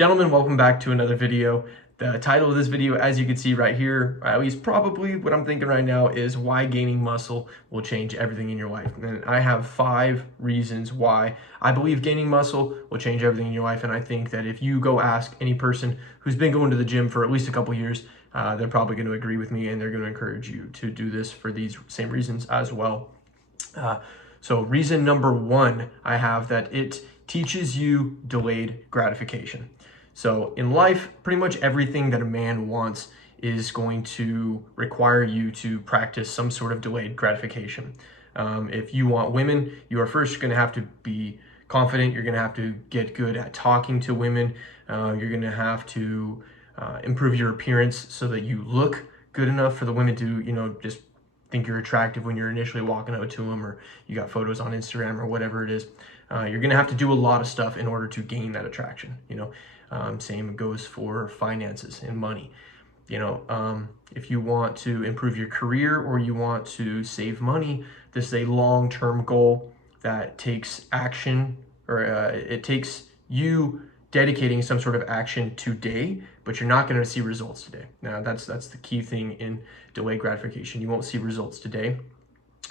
Gentlemen, welcome back to another video. The title of this video, as you can see right here, at least probably what I'm thinking right now, is why gaining muscle will change everything in your life. And I have 5 reasons why I believe gaining muscle will change everything in your life. And I think that if you go ask any person who's been going to the gym for at least a couple years, they're probably going to agree with me, and they're going to encourage you to do this for these same reasons as well. So reason number 1, I have that it teaches you delayed gratification. So in life, pretty much everything that a man wants is going to require you to practice some sort of delayed gratification. If you want women, you are first going to have to be confident. You're going to have to get good at talking to women. You're going to have to improve your appearance so that you look good enough for the women to, just think you're attractive when you're initially walking up to them, or you got photos on Instagram or whatever it is. You're going to have to do a lot of stuff in order to gain that attraction. Same goes for finances and money. If you want to improve your career or you want to save money, this is a long-term goal that takes action, or it takes you dedicating some sort of action today, but you're not going to see results today. Now, that's the key thing in delayed gratification. You won't see results today.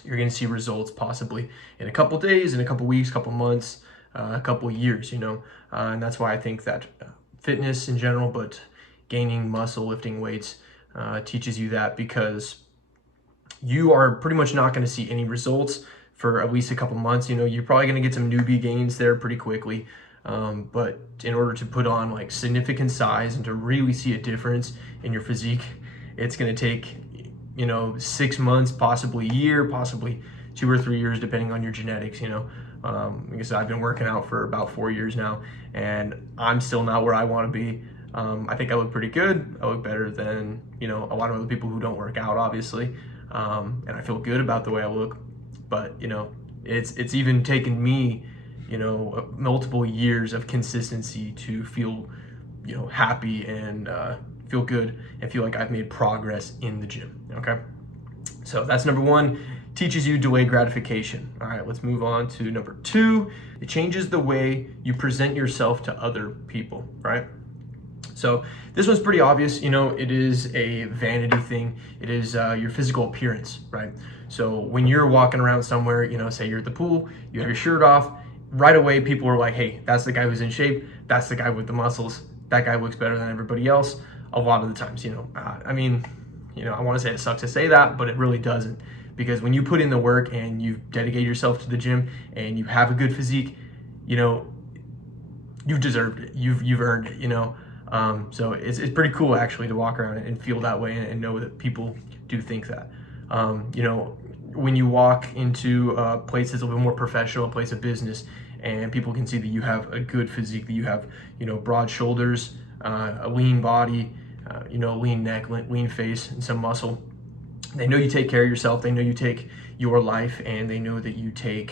You're going to see results possibly in a couple days, in a couple weeks, couple months, a couple years, and that's why I think that fitness in general, but gaining muscle, lifting weights, teaches you that, because you are pretty much not going to see any results for at least a couple months. You're probably going to get some newbie gains there pretty quickly. But in order to put on like significant size and to really see a difference in your physique, it's going to take, 6 months, possibly a year, possibly 2 or 3 years, depending on your genetics. Like I said, I've been working out for about 4 years now, and I'm still not where I want to be. I think I look pretty good. I look better than, a lot of other people who don't work out, obviously. And I feel good about the way I look, but, it's even taken me, multiple years of consistency to feel, happy and feel good and feel like I've made progress in the gym. Okay, so that's number 1. Teaches you delayed gratification. All right, let's move on to number 2. It changes the way you present yourself to other people, right? So this one's pretty obvious. It is a vanity thing. It is your physical appearance, right? So when you're walking around somewhere, say you're at the pool, you have your shirt off, right away people are like, hey, that's the guy who's in shape. That's the guy with the muscles. That guy looks better than everybody else. A lot of the times, I want to say it sucks to say that, but it really doesn't. Because when you put in the work and you dedicate yourself to the gym and you have a good physique, you've deserved it. You've earned it. So it's pretty cool actually to walk around and feel that way and know that people do think that. When you walk into a place that's a little more professional, a place of business, and people can see that you have a good physique, that you have, broad shoulders, a lean body, lean neck, lean face, and some muscle. They know you take care of yourself. They know you take your life, and they know that you take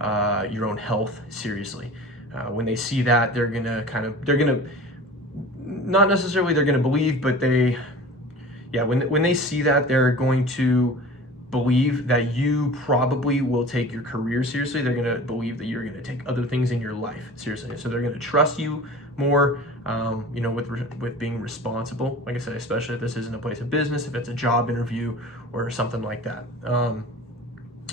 your own health seriously. When they see that, they're gonna not necessarily they're gonna believe, but when they see that, they're going to believe that you probably will take your career seriously. They're going to believe that you're going to take other things in your life seriously. So they're going to trust you more, with being responsible. Like I said, especially if this isn't a place of business, if it's a job interview or something like that.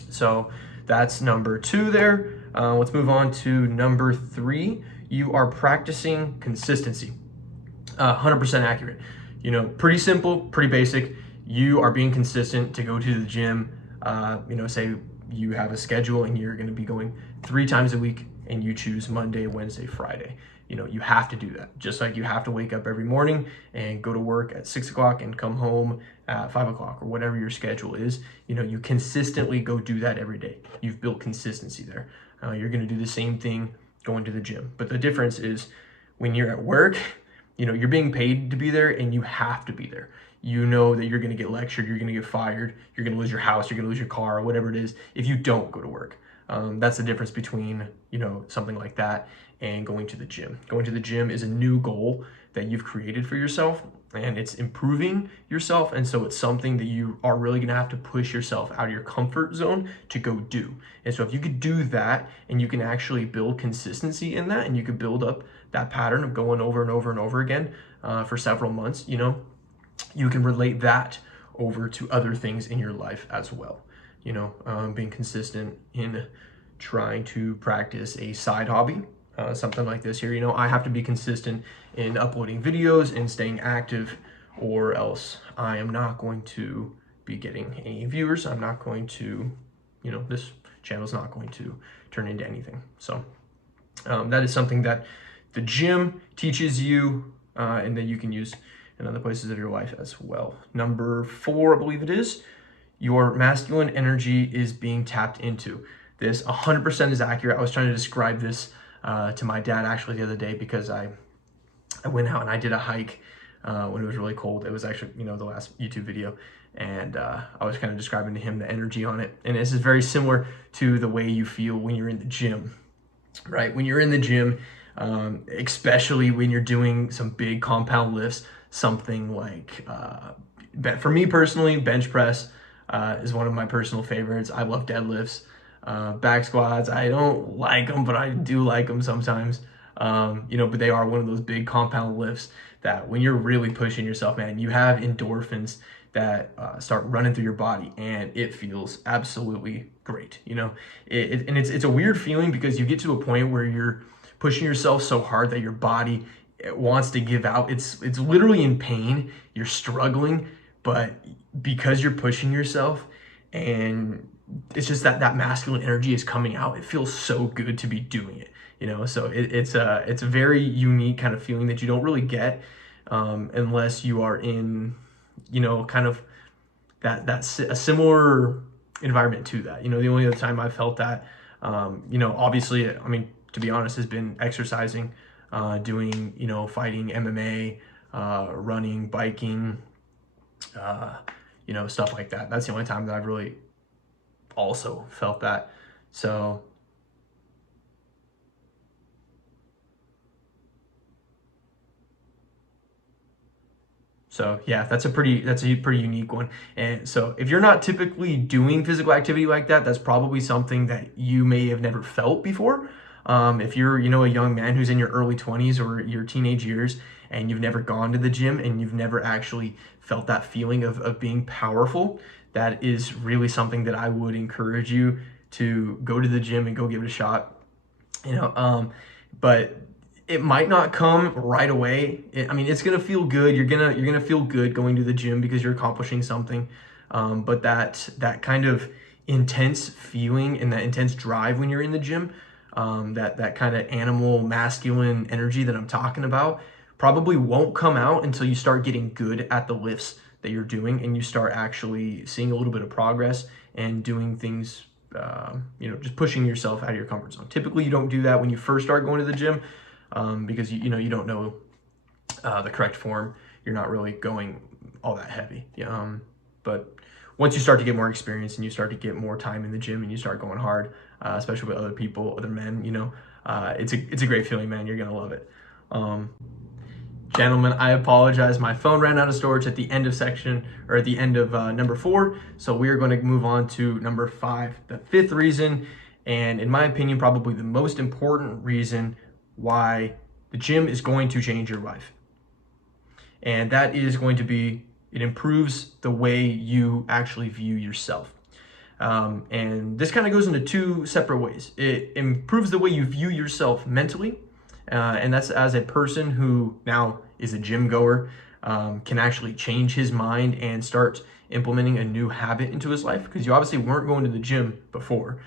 So that's number 2 there. Let's move on to number 3. You are practicing consistency. 100% accurate. Pretty simple, pretty basic. You are being consistent to go to the gym. Say you have a schedule and you're going to be going 3 times a week, and you choose Monday, Wednesday, Friday. You have to do that. Just like you have to wake up every morning and go to work at 6 o'clock and come home at 5 o'clock, or whatever your schedule is. You consistently go do that every day. You've built consistency there. You're going to do the same thing going to the gym. But the difference is when you're at work, you're being paid to be there, and you have to be there. You know that you're going to get lectured, you're going to get fired, you're going to lose your house, you're going to lose your car, or whatever it is, if you don't go to work. That's the difference between, something like that and going to the gym. Going to the gym is a new goal that you've created for yourself, and it's improving yourself. And so it's something that you are really going to have to push yourself out of your comfort zone to go do. And so if you could do that, and you can actually build consistency in that, and you could build up that pattern of going over and over and over again for several months, you know, you can relate that over to other things in your life as well. You know, being consistent in trying to practice a side hobby, something like this here. You know, I have to be consistent in uploading videos and staying active, or else I am not going to be getting any viewers. I'm not going to, you know, this channel is not going to turn into anything. So that is something that the gym teaches you and that you can use in other places of your life as well. Number 4, I believe it is, your masculine energy is being tapped into. This 100% is accurate. I was trying to describe this to my dad actually the other day, because I went out and I did a hike when it was really cold. It was actually, you know, the last YouTube video. And I was kind of describing to him the energy on it. And this is very similar to the way you feel when you're in the gym, right? When you're in the gym, especially when you're doing some big compound lifts, something like, for me personally, bench press is one of my personal favorites. I love deadlifts. Back squats, I don't like them, but I do like them sometimes. You know, but they are one of those big compound lifts that when you're really pushing yourself, man, you have endorphins that start running through your body, and it feels absolutely great. You know, and it's a weird feeling, because you get to a point where you're pushing yourself so hard that your body wants to give out. It's literally in pain. You're struggling, but because you're pushing yourself, and it's just that masculine energy is coming out, it feels so good to be doing it. You know, so it's a very unique kind of feeling that you don't really get unless you are in, you know, kind of that's a similar environment to that. You know, the only other time I felt that, you know, obviously, I mean, to be honest, has been exercising, doing, you know, fighting, MMA, running, biking, you know, stuff like that. That's the only time that I've really also felt that. So yeah, that's a pretty unique one. And so if you're not typically doing physical activity like that, that's probably something that you may have never felt before. If you're, you know, a young man who's in your early 20s or your teenage years, and you've never gone to the gym and you've never actually felt that feeling of being powerful, that is really something that I would encourage you to go to the gym and go give it a shot. You know, but it might not come right away. I mean, it's gonna feel good. You're gonna feel good going to the gym because you're accomplishing something. But that kind of intense feeling and that intense drive when you're in the gym, that kind of animal masculine energy that I'm talking about, probably won't come out until you start getting good at the lifts that you're doing, and you start actually seeing a little bit of progress and doing things, you know, just pushing yourself out of your comfort zone. Typically, you don't do that when you first start going to the gym, because you know, you don't know the correct form. You're not really going all that heavy. But once you start to get more experience and you start to get more time in the gym and you start going hard, especially with other people, other men, you know, it's a great feeling, man. You're gonna love it. Gentlemen, I apologize. My phone ran out of storage at the end of section, or at the end of number 4. So we are going to move on to number 5, the 5th reason, and in my opinion, probably the most important reason why the gym is going to change your life. And that is going to be, it improves the way you actually view yourself. And this kind of goes into 2 separate ways. It improves the way you view yourself mentally, and that's as a person who now is a gym goer, can actually change his mind and start implementing a new habit into his life, because you obviously weren't going to the gym before.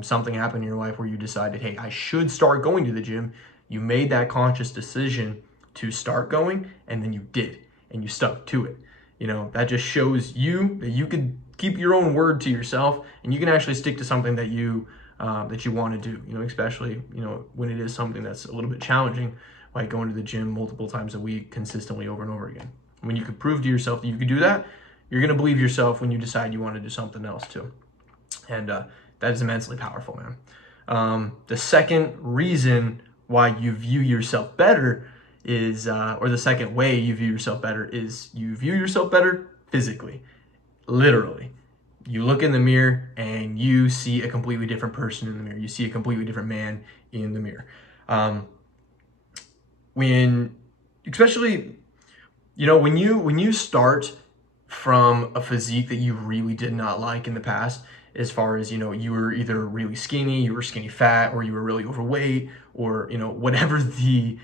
Something happened in your life where you decided, hey, I should start going to the gym. You made that conscious decision to start going, and then you did, and you stuck to it. You know, that just shows you that you could keep your own word to yourself, and you can actually stick to something that you want to do, you know, especially, you know, when it is something that's a little bit challenging, like going to the gym multiple times a week consistently over and over again. When you could prove to yourself that you could do that, you're going to believe yourself when you decide you want to do something else too. And that is immensely powerful, man. The second reason why you view yourself better is, or the second way you view yourself better is, you view yourself better physically, literally. You look in the mirror and you see a completely different person in the mirror. You see a completely different man in the mirror. when, especially, when you start from a physique that you really did not like in the past, as far as, you were either really skinny, you were skinny fat, or you were really overweight, or, whatever the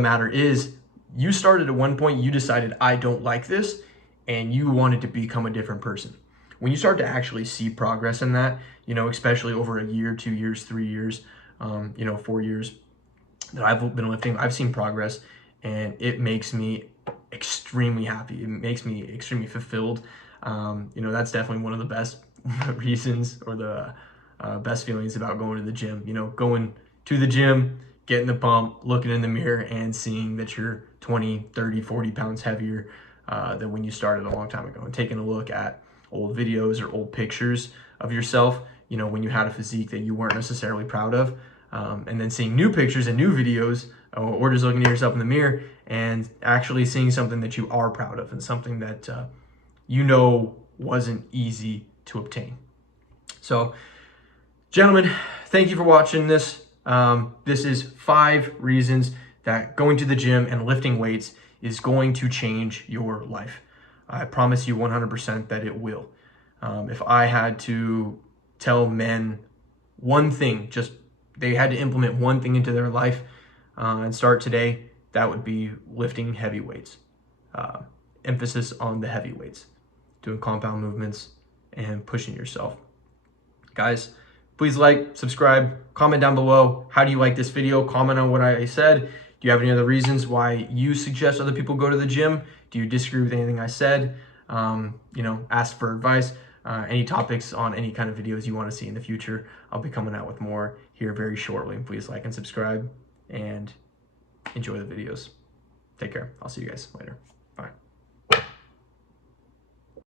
matter is, you started at one point, you decided, I don't like this, and you wanted to become a different person. When you start to actually see progress in that, especially over a year, 2 years, 3 years, 4 years that I've been lifting, I've seen progress, and it makes me extremely happy. It makes me extremely fulfilled. That's definitely one of the best reasons, or the best feelings about going to the gym. Going to the gym, getting the pump, looking in the mirror, and seeing that you're 20, 30, 40 pounds heavier than when you started a long time ago, and taking a look at old videos or old pictures of yourself, when you had a physique that you weren't necessarily proud of, and then seeing new pictures and new videos, or just looking at yourself in the mirror and actually seeing something that you are proud of, and something that wasn't easy to obtain. So, gentlemen, thank you for watching this. This is 5 reasons that going to the gym and lifting weights is going to change your life. I promise you 100% that it will. If I had to tell men one thing, just they had to implement one thing into their life and start today, that would be lifting heavy weights. Emphasis on the heavy weights, doing compound movements, and pushing yourself. Guys, please like, subscribe, comment down below. How do you like this video? Comment on what I said. Do you have any other reasons why you suggest other people go to the gym? Do you disagree with anything I said? Ask for advice. Any topics on any kind of videos you want to see in the future, I'll be coming out with more here very shortly. Please like and subscribe, and enjoy the videos. Take care. I'll see you guys later.